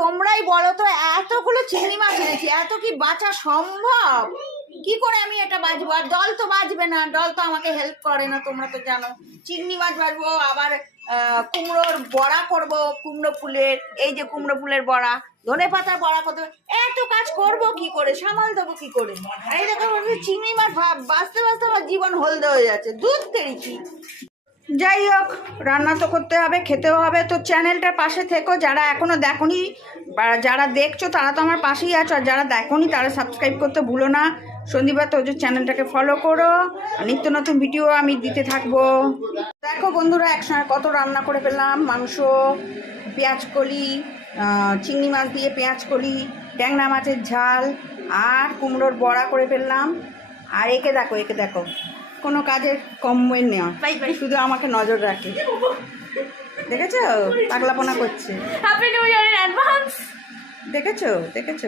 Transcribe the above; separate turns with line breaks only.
তোমরাই বলো তো, এতগুলো চিংড়ি মাছ এনেছি এত কি বাঁচা সম্ভব? কি করে আমি এটা বাজবো আর দল তো বাজবে না, দল তো আমাকে হেল্প করে না, তোমরা তো জানো। চিংড়ি মাছ বাজবো আবার কুমড়োর বড়া করব, কুমড়ো ফুলের, এই যে কুমড়ো ফুলের বড়া, ধনে পাতার বড়া কত এত কাজ করব কি করে? সামাল দেবো কি করে? এই দেখো চিংড়ি মাছ বাঁচতে বাঁচতে আমার জীবন হলদে হয়ে যাচ্ছে। দুধ তেড়িছি যাই হোক, রান্না তো করতে হবে, খেতেও হবে। তো চ্যানেলটার পাশে থেকো, যারা এখনও দেখোনি যারা দেখছ, তারা তো আমার পাশেই আছো, আর যারা দেখোনি, তারা সাবস্ক্রাইব করতে ভুলো না। সন্দীপা তোজোর চ্যানেলটাকে ফলো করো নিত্য নতুন ভিডিও আমি দিতে থাকব। দেখো বন্ধুরা, একসঙ্গে কত রান্না করে পেলাম মাংস, পেঁয়াজ কলি চিংড়ি মাছ দিয়ে পেঁয়াজ কলি, ট্যাংরা মাছের ঝাল, আর কুমড়োর বড়া করে ফেললাম। আর একে দেখো একে দেখো। কোনো কাজের কম বই নেওয়া। শুধু আমাকে নজর রাখে। দেখেছ? পাগলাপনা করছে। দেখেছ? দেখেছ?